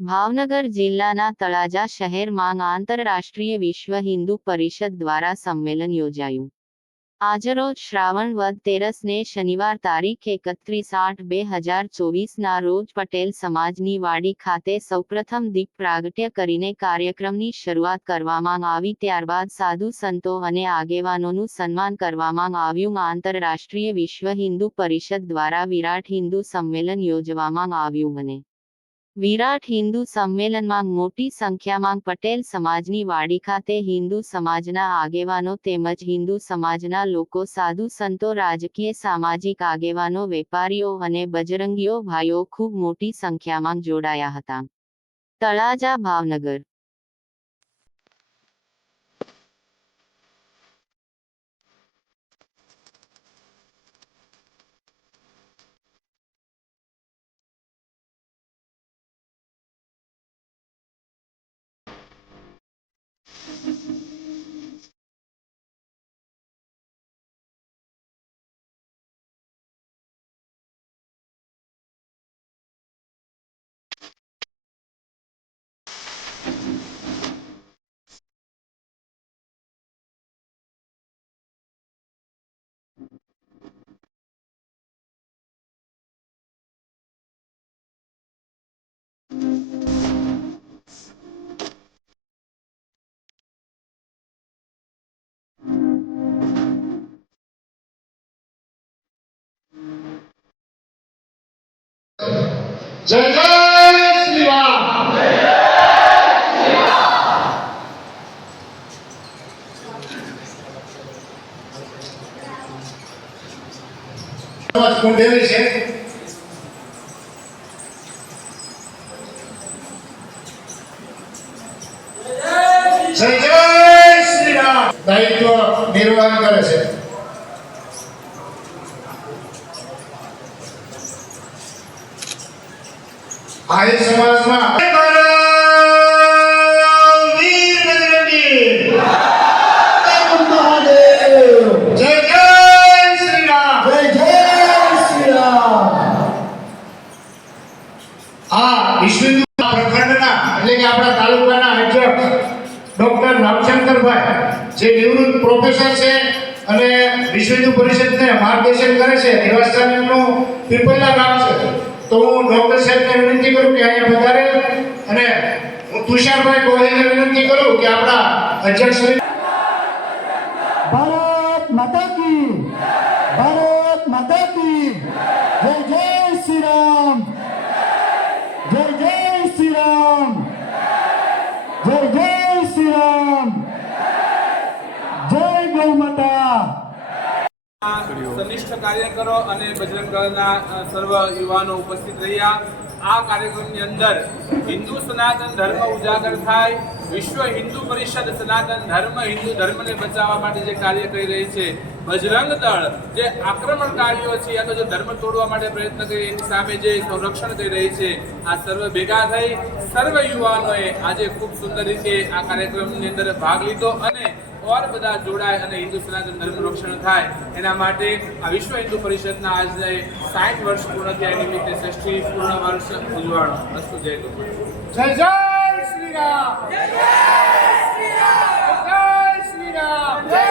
ભાવનગર જિલ્લાના તળાજા શહેરમાં આંતરરાષ્ટ્રીય વિશ્વ હિન્દુ પરિષદ દ્વારા સંમેલન યોજાયું. આજરોજ શ્રાવણ વદ 13 ને શનિવાર તારીખ 31/8/2024 ના રોજ પટેલ સમાજની વાડી ખાતે સૌપ્રથમ દીપ પ્રાગટ્ય કરીને કાર્યક્રમની શરૂઆત કરવામાં આવી. ત્યારબાદ સાધુ સંતો અને આગેવાનોનું સન્માન કરવામાં આવ્યું. આંતરરાષ્ટ્રીય વિશ્વ હિન્દુ પરિષદ દ્વારા વિરાટ હિન્દુ સંમેલન યોજવામાં આવ્યું અને વિરાટ હિન્દુ સંમેલનમાં મોટી સંખ્યામાં પટેલ સમાજની વાડી ખાતે હિન્દુ સમાજના આગેવાનો તેમજ હિન્દુ સમાજના લોકો, સાધુ સંતો, રાજકીય સામાજિક આગેવાનો, વેપારીઓ અને બજરંગીઓ ભાઈઓ ખૂબ મોટી સંખ્યામાં જોડાયા હતા. તળાજા, ભાવનગર. जय जय श्री राम। कुंडेली છે जय जय श्री राम દાયિત્વ નિર્વહન કરે છે. આહિર સમાજમાં વીર બજરંગી જય જય શ્રી રામ, જય જય શ્રી રામ. આ વિશ્વ હિન્દુ પ્રખંડના એટલે કે આપણા તાલુકાના અધ્યક્ષ ડોક્ટર રામશંકરભાઈ જે નિવૃત્ત પ્રોફેસર છે અને વિશ્વ હિન્દુ પરિષદને માર્ગદર્શન કરે છે. નિવાસસ્થાન એમનું પીપલના ગામ છે. તો હું ડોક્ટર સાહેબને વિનંતી કરું કે અહીંયા પધારે અને હું તુષારભાઈ ગોહિલને વિનંતી કરું કે આપણા અધ્યક્ષ ભારત માતા કી, ભારત માતા કી, જય જય શ્રી રામ, જય જય શ્રી રામ, જય જય શ્રી રામ, જય ગૌ માતા. સનિષ્ઠ કાર્યકરો અને બજરંગ દળના સર્વ યુવાનો ઉપસ્થિત રહ્યા. આ કાર્યક્રમની અંદર હિન્દુ સનાતન ધર્મ ઉજાગર થાય, વિશ્વ હિન્દુ પરિષદ સનાતન ધર્મ, હિન્દુ ધર્મને બચાવવા માટે જે કાર્ય કરી રહી છે, બજરંગ દળ જે આક્રમણકારીઓ છે યા તો જે ધર્મ તોડવા માટે પ્રયત્ન કરી એની સામે જે સંરક્ષણ કરી રહી છે, આ સર્વ ભેગા થઈ સર્વ યુવાનોએ આજે ખૂબ સુંદર રીતે આ કાર્યક્રમની અંદર ભાગ લીધો અને ઓર બધા જોડાય અને હિન્દુ સનાતન ધર્મનું રક્ષણ થાય એના માટે આ વિશ્વ હિન્દુ પરિષદના આજે 60 વર્ષ પૂર્ણ થયા નિમિત્તે 60 પૂર્ણ વર્ષ ઉજવણો. અસ્તુ. જય ગૌ. જય જય શ્રી રામ, જય જય શ્રી રામ, જય શ્રી રામ, જય